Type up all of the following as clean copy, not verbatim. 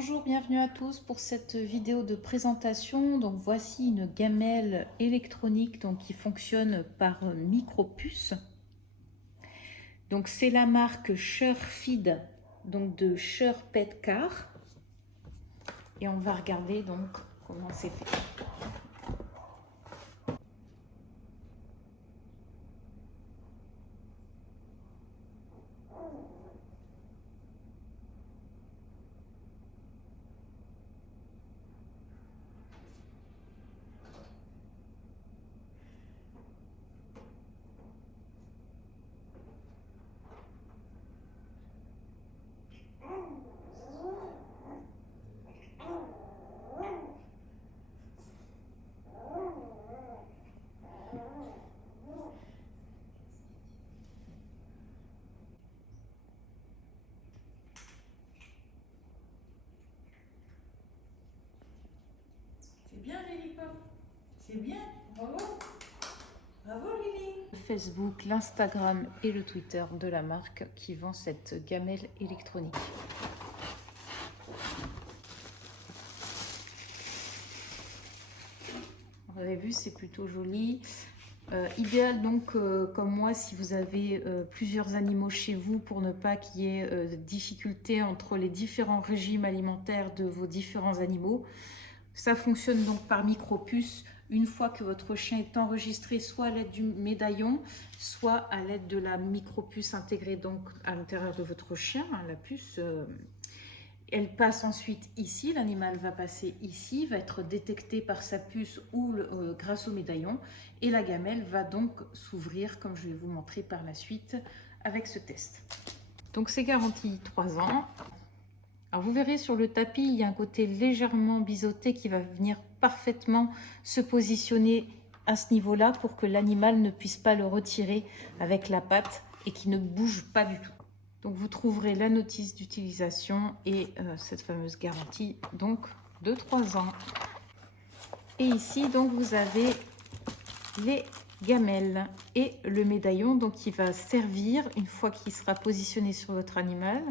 Bonjour, bienvenue à tous pour cette vidéo de présentation. Donc voici une gamelle électronique qui fonctionne par micro-puce. Donc c'est la marque Surefeed, donc de Sure Petcar. Et on va regarder donc comment c'est fait. C'est bien, Lily Pop. C'est bien. Bravo. Bravo, Lily. Le Facebook, l'Instagram et le Twitter de la marque qui vend cette gamelle électronique. Vous avez vu, c'est plutôt joli. Idéal donc comme moi si vous avez plusieurs animaux chez vous pour ne pas qu'il y ait de difficultés entre les différents régimes alimentaires de vos différents animaux. Ça fonctionne donc par micro-puce. Une fois que votre chien est enregistré, soit à l'aide du médaillon, soit à l'aide de la micro-puce intégrée donc à l'intérieur de votre chien, hein, la puce. Elle passe ensuite ici, l'animal va passer ici, va être détecté par sa puce ou grâce au médaillon. Et la gamelle va donc s'ouvrir, comme je vais vous montrer par la suite, avec ce test. Donc c'est garanti 3 ans. Alors vous verrez sur le tapis, il y a un côté légèrement biseauté qui va venir parfaitement se positionner à ce niveau-là pour que l'animal ne puisse pas le retirer avec la patte et qu'il ne bouge pas du tout. Donc vous trouverez la notice d'utilisation et cette fameuse garantie donc de 3 ans. Et ici donc vous avez les gamelles et le médaillon donc qui va servir une fois qu'il sera positionné sur votre animal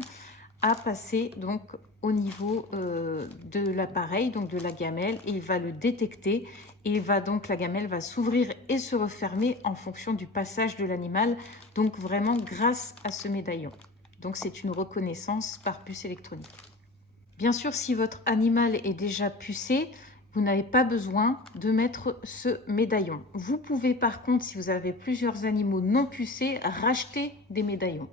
à passer donc au niveau de l'appareil, donc de la gamelle, et il va le détecter et la gamelle va s'ouvrir et se refermer en fonction du passage de l'animal, donc vraiment grâce à ce médaillon. Donc c'est une reconnaissance par puce électronique. Bien sûr, si votre animal est déjà pucé, vous n'avez pas besoin de mettre ce médaillon. Vous pouvez par contre, si vous avez plusieurs animaux non pucés, racheter des médaillons.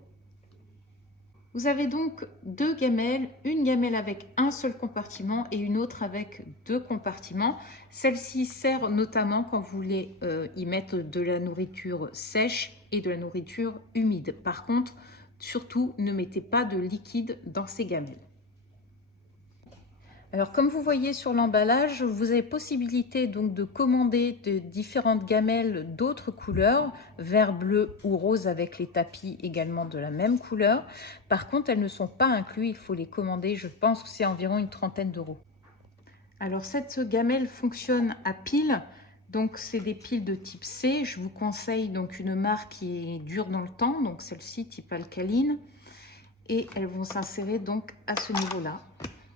Vous avez donc deux gamelles, une gamelle avec un seul compartiment et une autre avec 2 compartiments. Celle-ci sert notamment quand vous voulez y mettre de la nourriture sèche et de la nourriture humide. Par contre, surtout, ne mettez pas de liquide dans ces gamelles. Alors comme vous voyez sur l'emballage, vous avez possibilité donc de commander de différentes gamelles d'autres couleurs, vert, bleu ou rose avec les tapis également de la même couleur. Par contre, elles ne sont pas incluses, il faut les commander, je pense que c'est environ une trentaine d'euros. Alors cette gamelle fonctionne à pile, donc c'est des piles de type C. Je vous conseille donc une marque qui est dure dans le temps, donc celle-ci type alcaline. Et elles vont s'insérer donc à ce niveau-là,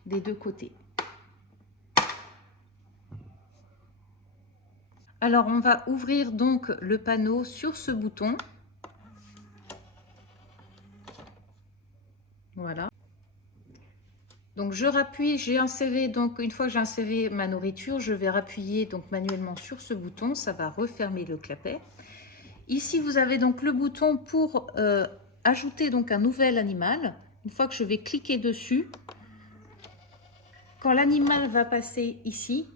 des deux côtés. Alors, on va ouvrir donc le panneau sur ce bouton. Voilà. Donc, je rappuie, j'ai inséré, donc une fois que j'ai inséré ma nourriture, je vais appuyer donc manuellement sur ce bouton. Ça va refermer le clapet. Ici, vous avez donc le bouton pour ajouter donc un nouvel animal. Une fois que je vais cliquer dessus, quand l'animal va passer ici,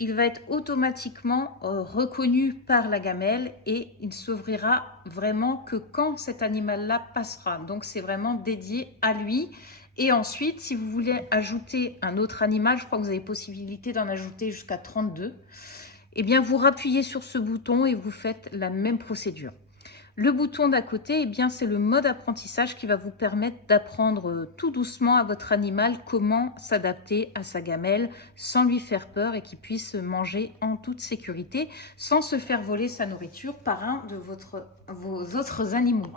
il va être automatiquement reconnu par la gamelle et il s'ouvrira vraiment que quand cet animal-là passera. Donc, c'est vraiment dédié à lui. Et ensuite, si vous voulez ajouter un autre animal, je crois que vous avez possibilité d'en ajouter jusqu'à 32, eh bien, vous rappuyez sur ce bouton et vous faites la même procédure. Le bouton d'à côté, eh bien, c'est le mode apprentissage qui va vous permettre d'apprendre tout doucement à votre animal comment s'adapter à sa gamelle sans lui faire peur et qu'il puisse manger en toute sécurité sans se faire voler sa nourriture par un de vos autres animaux.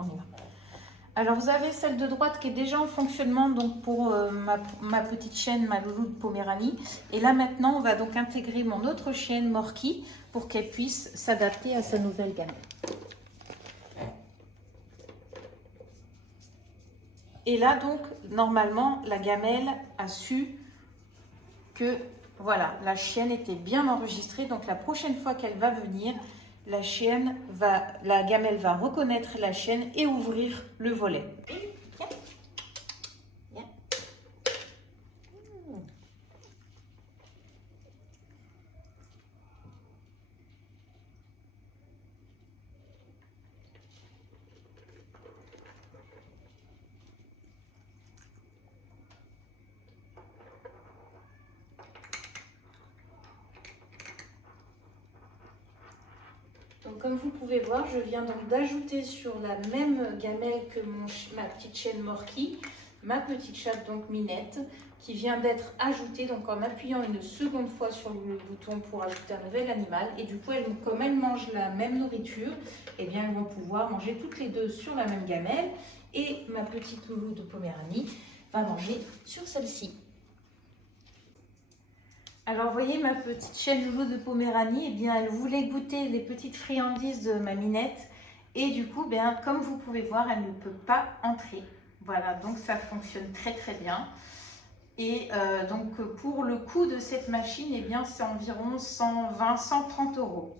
Alors vous avez celle de droite qui est déjà en fonctionnement donc pour ma petite chienne, ma loulou de Poméranie. Et là maintenant on va donc intégrer mon autre chienne Morky pour qu'elle puisse s'adapter à sa nouvelle gamelle. Et là donc normalement la gamelle a su que voilà, la chienne était bien enregistrée. Donc la prochaine fois qu'elle va venir, la gamelle va reconnaître la chienne et ouvrir le volet. Viens. Viens. Donc, comme vous pouvez voir, je viens donc d'ajouter sur la même gamelle que ma petite chienne Morky, ma petite chatte donc Minette, qui vient d'être ajoutée donc en appuyant une seconde fois sur le bouton pour ajouter un nouvel animal. Et du coup, comme elles mangent la même nourriture, eh bien, elles vont pouvoir manger toutes les deux sur la même gamelle. Et ma petite loulou de Poméranie va manger sur celle-ci. Alors, vous voyez, ma petite chienne loulou de Poméranie, eh bien, elle voulait goûter les petites friandises de ma Minette. Et du coup, bien, comme vous pouvez voir, elle ne peut pas entrer. Voilà, donc ça fonctionne très très bien. Et donc, pour le coût de cette machine, eh bien, c'est environ 120-130 €.